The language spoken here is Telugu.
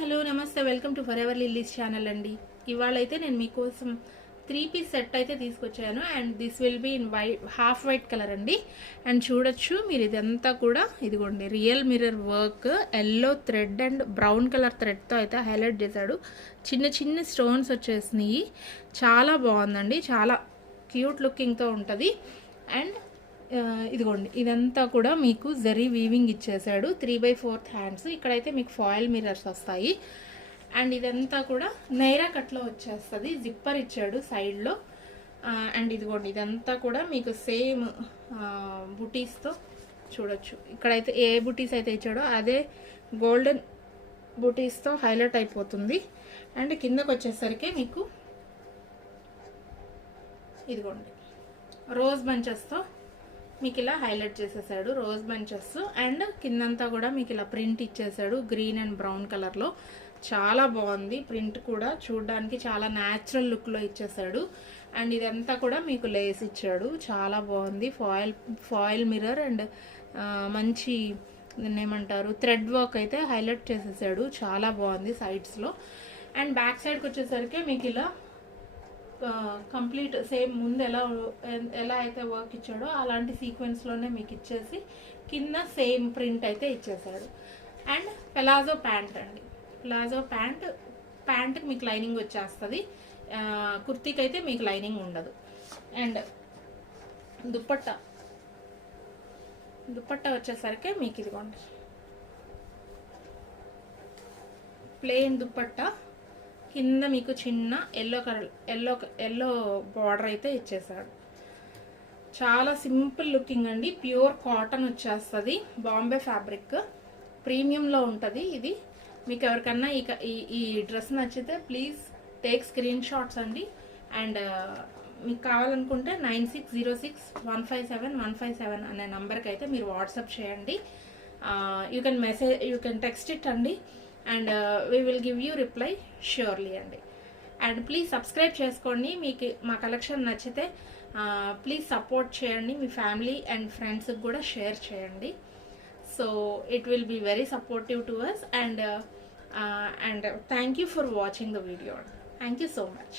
హలో నమస్తే welcome to Forever Lilies channel అండి. ఇవాళైతే నేను మీకోసం 3 పీస్ సెట్ అయితే తీసుకొచ్చాను. And this will be in half white colour అండి. అండ్ చూడొచ్చు మీరు, ఇదంతా కూడా ఇదిగోండి real mirror work, yellow thread and brown colour థ్రెడ్తో అయితే హైలైట్ చేశాడు. చిన్న చిన్న స్టోన్స్ వచ్చేసినాయి. చాలా బాగుందండి, చాలా క్యూట్ లుకింగ్తో ఉంటుంది. అండ్ ఇదిగోండి ఇదంతా కూడా మీకు జరీ వీవింగ్ ఇచ్చేసాడు. 3/4 హ్యాండ్స్. ఇక్కడైతే మీకు ఫాయిల్ మిర్రర్స్ వస్తాయి. అండ్ ఇదంతా కూడా నైరా కట్లో వచ్చేస్తుంది. జిప్పర్ ఇచ్చాడు సైడ్లో. అండ్ ఇదిగోండి ఇదంతా కూడా మీకు సేమ్ బుటీస్తో చూడొచ్చు. ఇక్కడైతే ఏ బుటీస్ అయితే ఇచ్చాడో అదే గోల్డెన్ బుటీస్తో హైలైట్ అయిపోతుంది. అండ్ కిందకు వచ్చేసరికి మీకు ఇదిగోండి రోజ్ బంచెస్తో మీకు ఇలా హైలైట్ చేసేసాడు. రోజ్ బంచెస్ అండ్ కిందంతా కూడా మీకు ఇలా ప్రింట్ ఇచ్చేసాడు గ్రీన్ అండ్ బ్రౌన్ కలర్లో. చాలా బాగుంది ప్రింట్ కూడా, చూడడానికి చాలా న్యాచురల్ లుక్లో ఇచ్చేసాడు. అండ్ ఇదంతా కూడా మీకు లేస్ ఇచ్చాడు. చాలా బాగుంది. ఫాయిల్ మిర్రర్ అండ్ మంచి ఏమంటారు థ్రెడ్ వర్క్ అయితే హైలైట్ చేసేసాడు. చాలా బాగుంది సైడ్స్లో. అండ్ బ్యాక్ సైడ్కి వచ్చేసరికి మీకు ఇలా కంప్లీట్ సేమ్ ముందు ఎలా అయితే వర్క్ ఇచ్చాడో అలాంటి సీక్వెన్స్లోనే మీకు ఇచ్చేసి కింద సేమ్ ప్రింట్ అయితే ఇచ్చేసాడు. అండ్ పెలాజో ప్యాంట్ అండి. ప్లాజో ప్యాంట్కి మీకు లైనింగ్ వచ్చేస్తుంది. కుర్తీకి అయితే మీకు లైనింగ్ ఉండదు. అండ్ దుపట్టా వచ్చేసరికి మీకు ఇదిగోండి ప్లెయిన్ దుపట్టా, కింద మీకు చిన్న ఎల్లో బార్డర్ అయితే ఇచ్చేసాడు. చాలా సింపుల్ లుకింగ్ అండి. ప్యూర్ కాటన్ వచ్చేస్తుంది. బాంబే ఫ్యాబ్రిక్ ప్రీమియంలో ఉంటుంది ఇది. మీకు ఎవరికన్నా ఈ డ్రెస్ నచ్చితే ప్లీజ్ టేక్ స్క్రీన్ షాట్స్ అండి. అండ్ మీకు కావాలనుకుంటే 9606157157 అనే నెంబర్కి అయితే మీరు వాట్సాప్ చేయండి. యూ కెన్ టెక్స్ట్ ఇట్ అండి. And we will give you reply surely అండి. అండ్ ప్లీజ్ సబ్స్క్రైబ్ చేసుకోండి. మీకు మా కలెక్షన్ నచ్చితే ప్లీజ్ సపోర్ట్ చేయండి. మీ ఫ్యామిలీ అండ్ ఫ్రెండ్స్కి కూడా షేర్ చేయండి. So it will be very supportive to us. And thank you for watching the video. Thank you so much.